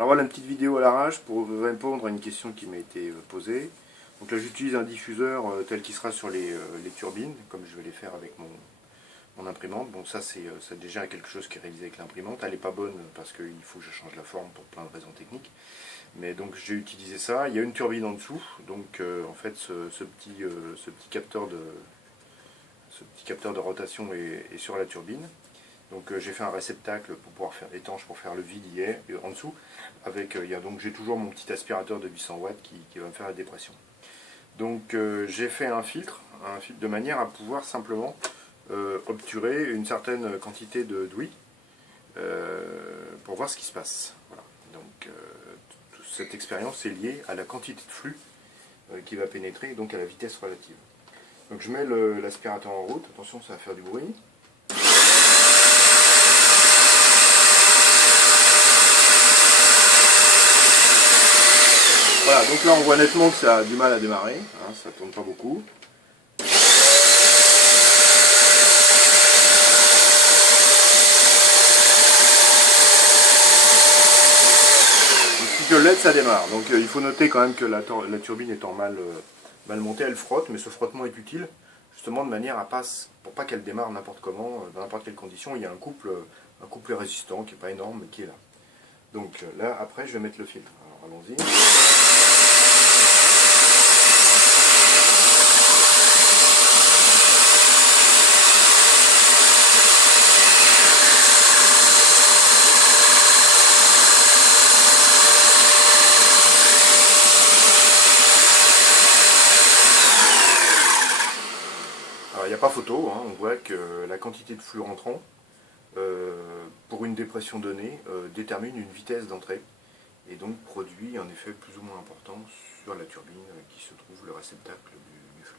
Alors voilà une petite vidéo à l'arrache pour répondre à une question qui m'a été posée. Donc là j'utilise un diffuseur tel qu'il sera sur les turbines, comme je vais les faire avec mon imprimante. Bon ça c'est déjà quelque chose qui est réalisé avec l'imprimante. Elle n'est pas bonne parce qu'il faut que je change la forme pour plein de raisons techniques. Mais donc j'ai utilisé ça. Il y a une turbine en dessous. Donc en fait ce petit capteur de rotation est sur la turbine. Donc j'ai fait un réceptacle pour pouvoir faire étanche pour faire le vide hier en dessous. Avec donc j'ai toujours mon petit aspirateur de 800 watts qui va me faire la dépression. Donc j'ai fait un filtre de manière à pouvoir simplement obturer une certaine quantité de douille pour voir ce qui se passe. Voilà. Donc toute cette expérience est liée à la quantité de flux qui va pénétrer et donc à la vitesse relative. Donc je mets l'aspirateur en route, attention ça va faire du bruit. Voilà, donc là on voit nettement que ça a du mal à démarrer, hein, ça ne tourne pas beaucoup. Il suffit que le LED ça démarre, donc il faut noter quand même que la turbine étant mal montée, elle frotte, mais ce frottement est utile justement de manière à pour pas qu'elle démarre n'importe comment, dans n'importe quelle condition. Il y a un couple résistant qui n'est pas énorme mais qui est là. Donc là après je vais mettre le filtre, alors allons-y. Alors il n'y a pas photo, hein, on voit que la quantité de flux rentrant pour une dépression donnée détermine une vitesse d'entrée et donc produit un effet plus ou moins important sur la turbine qui se trouve le réceptacle du flux.